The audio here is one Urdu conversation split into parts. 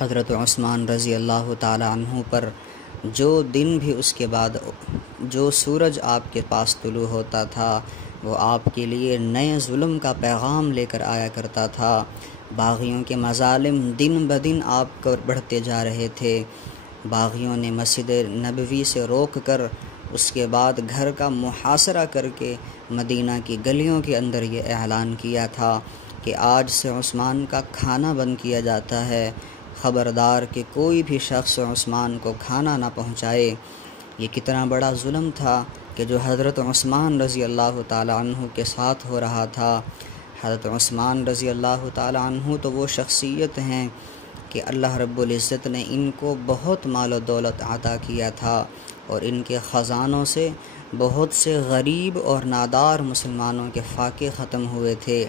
حضرت عثمان رضی اللہ تعالی عنہ پر جو دن بھی اس کے بعد جو سورج آپ کے پاس طلوع ہوتا تھا وہ آپ کے لیے نئے ظلم کا پیغام لے کر آیا کرتا تھا۔ باغیوں کے مظالم دن بدن آپ کو بڑھتے جا رہے تھے۔ باغیوں نے مسجد نبوی سے روک کر اس کے بعد گھر کا محاصرہ کر کے مدینہ کی گلیوں کے اندر یہ اعلان کیا تھا کہ آج سے عثمان کا کھانا بند کیا جاتا ہے، خبردار کہ کوئی بھی شخص عثمان کو کھانا نہ پہنچائے۔ یہ کتنا بڑا ظلم تھا کہ جو حضرت عثمان رضی اللہ تعالی عنہ کے ساتھ ہو رہا تھا۔ حضرت عثمان رضی اللہ تعالی عنہ تو وہ شخصیت ہیں کہ اللہ رب العزت نے ان کو بہت مال و دولت عطا کیا تھا اور ان کے خزانوں سے بہت سے غریب اور نادار مسلمانوں کے فاقے ختم ہوئے تھے،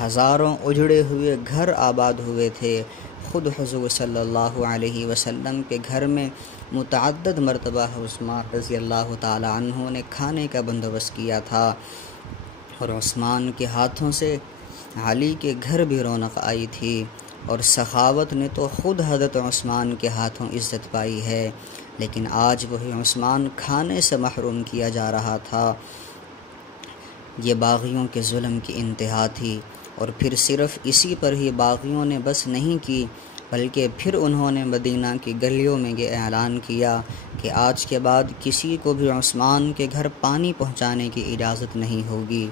ہزاروں اجڑے ہوئے گھر آباد ہوئے تھے۔ خود حضور صلی اللہ علیہ وسلم کے گھر میں متعدد مرتبہ عثمان رضی اللہ تعالی عنہ نے کھانے کا بندوبست کیا تھا، اور عثمان کے ہاتھوں سے علی کے گھر بھی رونق آئی تھی، اور سخاوت نے تو خود حضرت عثمان کے ہاتھوں عزت پائی ہے۔ لیکن آج وہی عثمان کھانے سے محروم کیا جا رہا تھا۔ یہ باغیوں کے ظلم کی انتہا تھی، اور پھر صرف اسی پر ہی باغیوں نے بس نہیں کی، بلکہ پھر انہوں نے مدینہ کی گلیوں میں یہ اعلان کیا کہ آج کے بعد کسی کو بھی عثمان کے گھر پانی پہنچانے کی اجازت نہیں ہوگی۔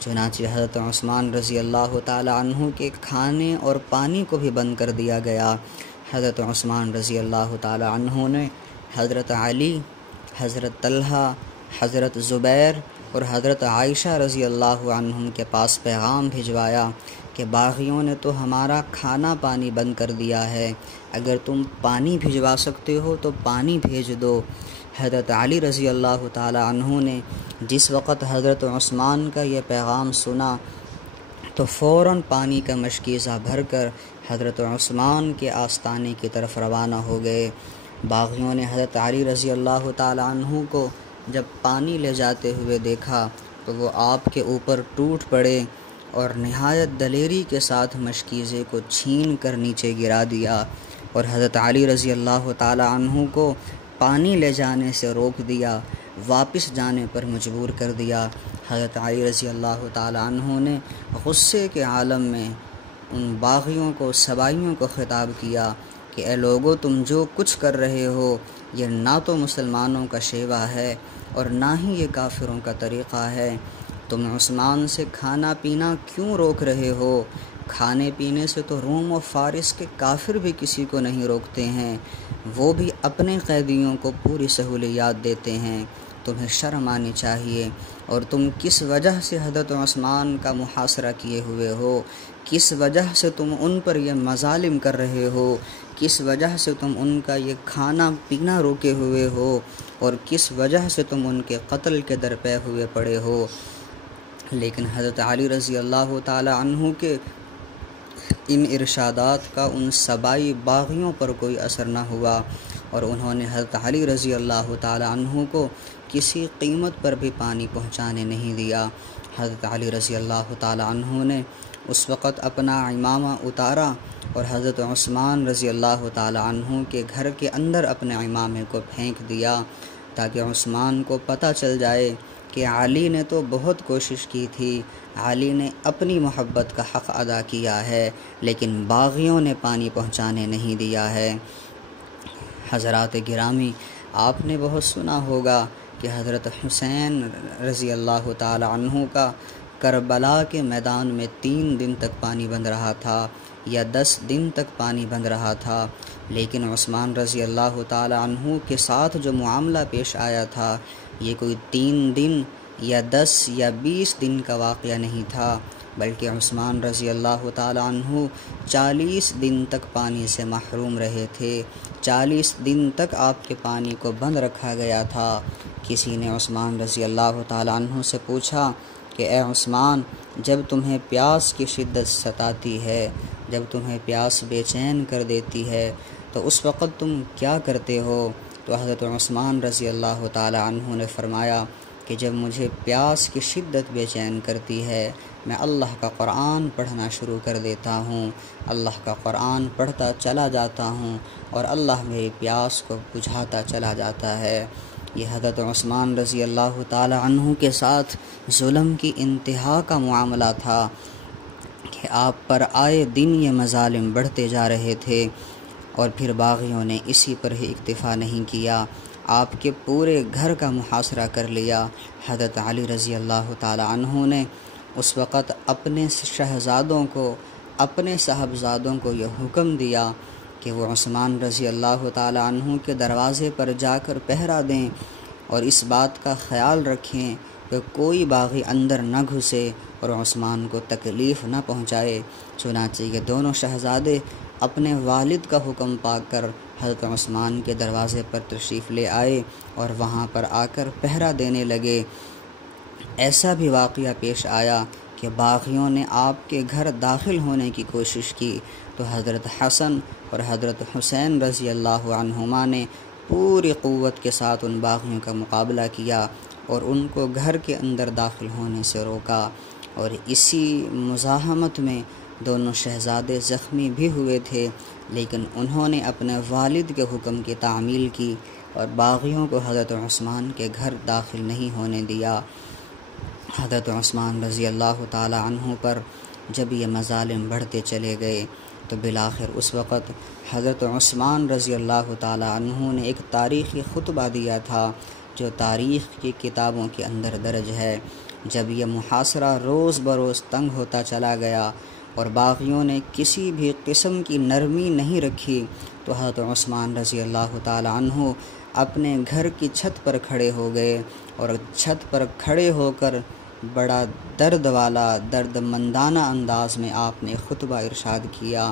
چنانچہ حضرت عثمان رضی اللہ تعالی عنہ کے کھانے اور پانی کو بھی بند کر دیا گیا۔ حضرت عثمان رضی اللہ تعالی عنہ نے حضرت علی، حضرت طلحہ، حضرت زبیر اور حضرت عائشہ رضی اللہ عنہم کے پاس پیغام بھجوایا کہ باغیوں نے تو ہمارا کھانا پانی بند کر دیا ہے، اگر تم پانی بھجوا سکتے ہو تو پانی بھیج دو۔ حضرت علی رضی اللہ تعالی عنہ نے جس وقت حضرت عثمان کا یہ پیغام سنا تو فوراً پانی کا مشکیزہ بھر کر حضرت عثمان کے آستانے کی طرف روانہ ہو گئے۔ باغیوں نے حضرت علی رضی اللہ تعالی عنہ کو جب پانی لے جاتے ہوئے دیکھا تو وہ آپ کے اوپر ٹوٹ پڑے اور نہایت دلیری کے ساتھ مشکیزے کو چھین کر نیچے گرا دیا، اور حضرت علی رضی اللہ تعالی عنہ کو پانی لے جانے سے روک دیا، واپس جانے پر مجبور کر دیا۔ حضرت علی رضی اللہ تعالی عنہ نے غصے کے عالم میں ان باغیوں کو، سبائیوں کو خطاب کیا کہ اے لوگو، تم جو کچھ کر رہے ہو یہ نہ تو مسلمانوں کا شیوہ ہے اور نہ ہی یہ کافروں کا طریقہ ہے۔ تم عثمان سے کھانا پینا کیوں روک رہے ہو؟ کھانے پینے سے تو روم و فارس کے کافر بھی کسی کو نہیں روکتے ہیں، وہ بھی اپنے قیدیوں کو پوری سہولیات دیتے ہیں۔ تمہیں شرم آنی چاہیے۔ اور تم کس وجہ سے حضرت عثمان کا محاصرہ کیے ہوئے ہو؟ کس وجہ سے تم ان پر یہ مظالم کر رہے ہو؟ کس وجہ سے تم ان کا یہ کھانا پینا روکے ہوئے ہو؟ اور کس وجہ سے تم ان کے قتل کے درپے ہوئے پڑے ہو؟ لیکن حضرت علی رضی اللہ تعالی عنہ کے ان ارشادات کا ان سبائی باغیوں پر کوئی اثر نہ ہوا، اور انہوں نے حضرت علی رضی اللہ تعالی عنہ کو کسی قیمت پر بھی پانی پہنچانے نہیں دیا۔ حضرت علی رضی اللہ تعالی عنہ نے اس وقت اپنا عمامہ اتارا اور حضرت عثمان رضی اللہ تعالی عنہ کے گھر کے اندر اپنے عمامے کو پھینک دیا، تاکہ عثمان کو پتہ چل جائے کہ علی نے تو بہت کوشش کی تھی، علی نے اپنی محبت کا حق ادا کیا ہے، لیکن باغیوں نے پانی پہنچانے نہیں دیا ہے۔ حضرات گرامی، آپ نے بہت سنا ہوگا کہ حضرت حسین رضی اللہ تعالی عنہ کا کربلا کے میدان میں 3 دن تک پانی بند رہا تھا یا 10 دن تک پانی بند رہا تھا، لیکن عثمان رضی اللہ تعالی عنہ کے ساتھ جو معاملہ پیش آیا تھا یہ کوئی 3 دن یا 10 یا 20 دن کا واقعہ نہیں تھا، بلکہ عثمان رضی اللہ تعالی عنہ 40 دن تک پانی سے محروم رہے تھے۔ 40 دن تک آپ کے پانی کو بند رکھا گیا تھا۔ کسی نے عثمان رضی اللہ تعالی عنہ سے پوچھا کہ اے عثمان، جب تمہیں پیاس کی شدت ستاتی ہے، جب تمہیں پیاس بے چین کر دیتی ہے تو اس وقت تم کیا کرتے ہو؟ تو حضرت عثمان رضی اللہ تعالی عنہ نے فرمایا کہ جب مجھے پیاس کی شدت بے چین کرتی ہے میں اللہ کا قرآن پڑھنا شروع کر دیتا ہوں، اللہ کا قرآن پڑھتا چلا جاتا ہوں اور اللہ میری پیاس کو بجھاتا چلا جاتا ہے۔ یہ حضرت عثمان رضی اللہ تعالی عنہ کے ساتھ ظلم کی انتہا کا معاملہ تھا کہ آپ پر آئے دن یہ مظالم بڑھتے جا رہے تھے، اور پھر باغیوں نے اسی پر ہی اکتفا نہیں کیا، آپ کے پورے گھر کا محاصرہ کر لیا۔ حضرت علی رضی اللہ تعالی عنہ نے اس وقت اپنے شہزادوں کو، اپنے صاحبزادوں کو یہ حکم دیا کہ وہ عثمان رضی اللہ تعالی عنہ کے دروازے پر جا کر پہرا دیں اور اس بات کا خیال رکھیں کہ کوئی باغی اندر نہ گھسے اور عثمان کو تکلیف نہ پہنچائے۔ چنانچہ یہ دونوں شہزادے اپنے والد کا حکم پا کر حضرت عثمان کے دروازے پر تشریف لے آئے اور وہاں پر آ کر پہرا دینے لگے۔ ایسا بھی واقعہ پیش آیا کہ باغیوں نے آپ کے گھر داخل ہونے کی کوشش کی تو حضرت حسن اور حضرت حسین رضی اللہ عنہما نے پوری قوت کے ساتھ ان باغیوں کا مقابلہ کیا اور ان کو گھر کے اندر داخل ہونے سے روکا، اور اسی مزاحمت میں دونوں شہزادے زخمی بھی ہوئے تھے، لیکن انہوں نے اپنے والد کے حکم کی تعمیل کی اور باغیوں کو حضرت عثمان کے گھر داخل نہیں ہونے دیا۔ حضرت عثمان رضی اللہ تعالی عنہ پر جب یہ مظالم بڑھتے چلے گئے تو بالآخر اس وقت حضرت عثمان رضی اللہ تعالی عنہ نے ایک تاریخی خطبہ دیا تھا جو تاریخ کی کتابوں کے اندر درج ہے۔ جب یہ محاصرہ روز بروز تنگ ہوتا چلا گیا اور باغیوں نے کسی بھی قسم کی نرمی نہیں رکھی تو حضرت عثمان رضی اللہ تعالی عنہ اپنے گھر کی چھت پر کھڑے ہو گئے اور چھت پر کھڑے ہو کر بڑا درد والا، درد مندانہ انداز میں آپ نے خطبہ ارشاد کیا،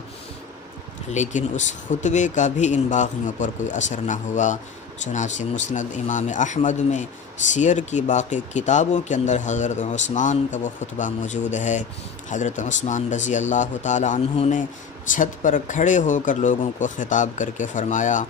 لیکن اس خطبے کا بھی ان باغیوں پر کوئی اثر نہ ہوا۔ چنانچہ مسند امام احمد میں سیر کی باقی کتابوں کے اندر حضرت عثمان کا وہ خطبہ موجود ہے۔ حضرت عثمان رضی اللہ تعالی عنہ نے چھت پر کھڑے ہو کر لوگوں کو خطاب کر کے فرمایا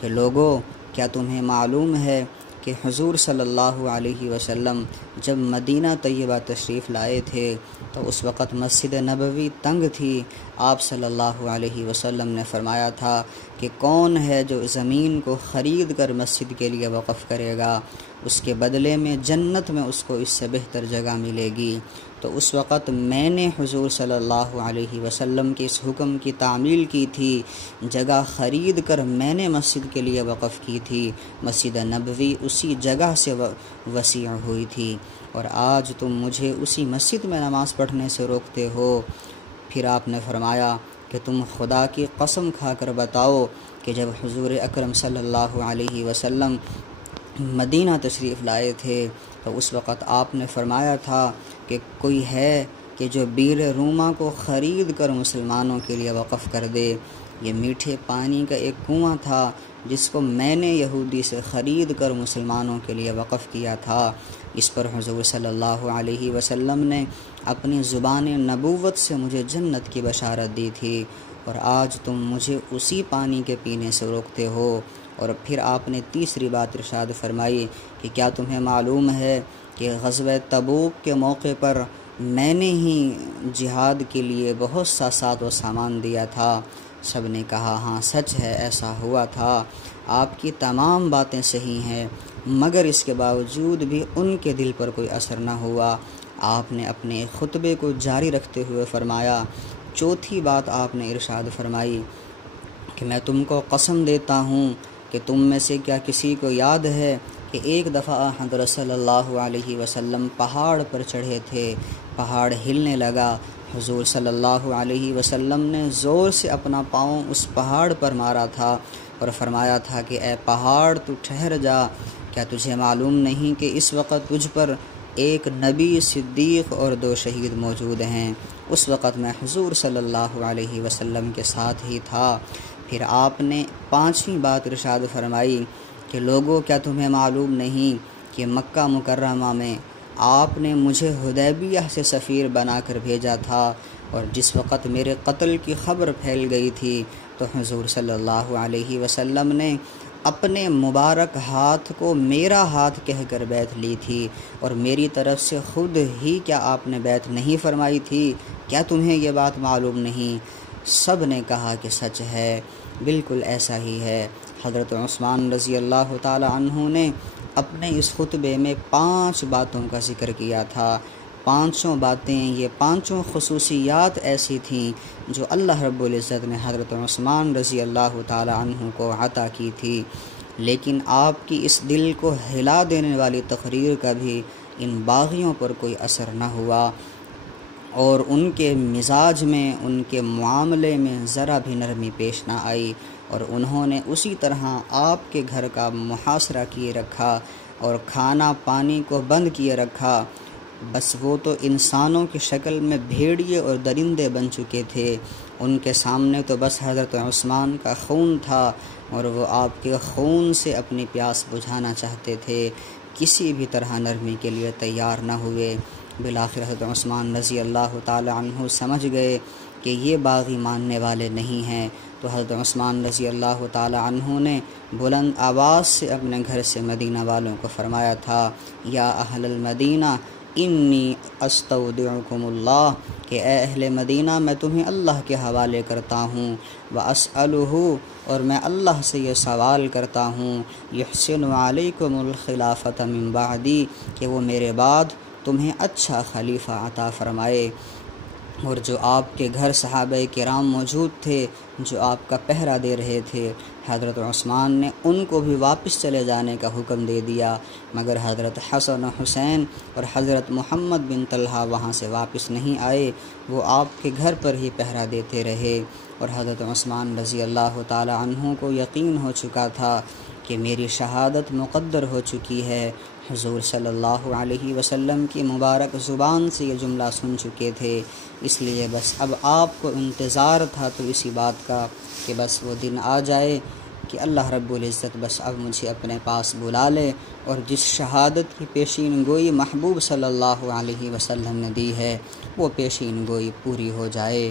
کہ لوگو، کیا تمہیں معلوم ہے کہ حضور صلی اللہ علیہ وسلم جب مدینہ طیبہ تشریف لائے تھے تو اس وقت مسجد نبوی تنگ تھی۔ آپ صلی اللہ علیہ وسلم نے فرمایا تھا کہ کون ہے جو زمین کو خرید کر مسجد کے لیے وقف کرے گا، اس کے بدلے میں جنت میں اس کو اس سے بہتر جگہ ملے گی۔ تو اس وقت میں نے حضور صلی اللہ علیہ وسلم کے اس حکم کی تعمیل کی تھی، جگہ خرید کر میں نے مسجد کے لیے وقف کی تھی، مسجد نبوی اسی جگہ سے وسیع ہوئی تھی، اور آج تم مجھے اسی مسجد میں نماز پڑھنے سے روکتے ہو۔ پھر آپ نے فرمایا کہ تم خدا کی قسم کھا کر بتاؤ کہ جب حضور اکرم صلی اللہ علیہ وسلم مدینہ تشریف لائے تھے تو اس وقت آپ نے فرمایا تھا کہ کوئی ہے کہ جو بیر روما کو خرید کر مسلمانوں کے لیے وقف کر دے۔ یہ میٹھے پانی کا ایک کنواں تھا جس کو میں نے یہودی سے خرید کر مسلمانوں کے لیے وقف کیا تھا۔ اس پر حضور صلی اللہ علیہ وسلم نے اپنی زبان نبوت سے مجھے جنت کی بشارت دی تھی، اور آج تم مجھے اسی پانی کے پینے سے روکتے ہو۔ اور پھر آپ نے تیسری بات ارشاد فرمائی کہ کیا تمہیں معلوم ہے کہ غزوہ تبوک کے موقع پر میں نے ہی جہاد کے لیے بہت سا ساز و سامان دیا تھا؟ سب نے کہا ہاں سچ ہے، ایسا ہوا تھا، آپ کی تمام باتیں صحیح ہیں، مگر اس کے باوجود بھی ان کے دل پر کوئی اثر نہ ہوا۔ آپ نے اپنے خطبے کو جاری رکھتے ہوئے فرمایا، چوتھی بات آپ نے ارشاد فرمائی کہ میں تم کو قسم دیتا ہوں کہ تم میں سے کیا کسی کو یاد ہے کہ ایک دفعہ حضرت صلی اللہ علیہ وسلم پہاڑ پر چڑھے تھے، پہاڑ ہلنے لگا، حضور صلی اللہ علیہ وسلم نے زور سے اپنا پاؤں اس پہاڑ پر مارا تھا اور فرمایا تھا کہ اے پہاڑ تو ٹھہر جا، کیا تجھے معلوم نہیں کہ اس وقت تجھ پر ایک نبی، صدیق اور 2 شہید موجود ہیں؟ اس وقت میں حضور صلی اللہ علیہ وسلم کے ساتھ ہی تھا۔ پھر آپ نے 5ویں بات ارشاد فرمائی کہ لوگوں، کیا تمہیں معلوم نہیں کہ مکہ مکرمہ میں آپ نے مجھے حدیبیہ سے سفیر بنا کر بھیجا تھا، اور جس وقت میرے قتل کی خبر پھیل گئی تھی تو حضور صلی اللہ علیہ وسلم نے اپنے مبارک ہاتھ کو میرا ہاتھ کہہ کر بیعت لی تھی، اور میری طرف سے خود ہی کیا آپ نے بیعت نہیں فرمائی تھی؟ کیا تمہیں یہ بات معلوم نہیں؟ سب نے کہا کہ سچ ہے، بالکل ایسا ہی ہے۔ حضرت عثمان رضی اللہ تعالی عنہ نے اپنے اس خطبے میں 5 باتوں کا ذکر کیا تھا۔ 5 باتیں، یہ 5 خصوصیات ایسی تھیں جو اللہ رب العزت نے حضرت عثمان رضی اللہ تعالی عنہ کو عطا کی تھی، لیکن آپ کی اس دل کو ہلا دینے والی تقریر کا بھی ان باغیوں پر کوئی اثر نہ ہوا، اور ان کے مزاج میں، ان کے معاملے میں ذرا بھی نرمی پیش نہ آئی، اور انہوں نے اسی طرح آپ کے گھر کا محاصرہ کیے رکھا اور کھانا پانی کو بند کیے رکھا۔ بس وہ تو انسانوں کی شکل میں بھیڑیے اور درندے بن چکے تھے، ان کے سامنے تو بس حضرت عثمان کا خون تھا، اور وہ آپ کے خون سے اپنی پیاس بجھانا چاہتے تھے، کسی بھی طرح نرمی کے لیے تیار نہ ہوئے۔ بالآخر حضرت عثمان رضی اللہ تعالی عنہ سمجھ گئے کہ یہ باغی ماننے والے نہیں ہیں، تو حضرت عثمان رضی اللہ تعالی عنہ نے بلند آواز سے اپنے گھر سے مدینہ والوں کو فرمایا تھا، یا اہل المدینہ انی استودعکم اللہ، کہ اے اہل مدینہ میں تمہیں اللہ کے حوالے کرتا ہوں، واسألہ، اور میں اللہ سے یہ سوال کرتا ہوں، یحسن علیکم الخلافۃ من بعدی، کہ وہ میرے بعد تمہیں اچھا خلیفہ عطا فرمائے۔ اور جو آپ کے گھر صحابہ کرام موجود تھے جو آپ کا پہرا دے رہے تھے، حضرت عثمان نے ان کو بھی واپس چلے جانے کا حکم دے دیا، مگر حضرت حسن و حسین اور حضرت محمد بن طلحہ وہاں سے واپس نہیں آئے، وہ آپ کے گھر پر ہی پہرا دیتے رہے۔ اور حضرت عثمان رضی اللہ تعالی عنہ کو یقین ہو چکا تھا کہ میری شہادت مقدر ہو چکی ہے، حضور صلی اللہ علیہ وسلم کی مبارک زبان سے یہ جملہ سن چکے تھے، اس لیے بس اب آپ کو انتظار تھا تو اسی بات کا کہ بس وہ دن آ جائے کہ اللہ رب العزت بس اب مجھے اپنے پاس بلا لے، اور جس شہادت کی پیشین گوئی محبوب صلی اللہ علیہ وسلم نے دی ہے وہ پیشین گوئی پوری ہو جائے۔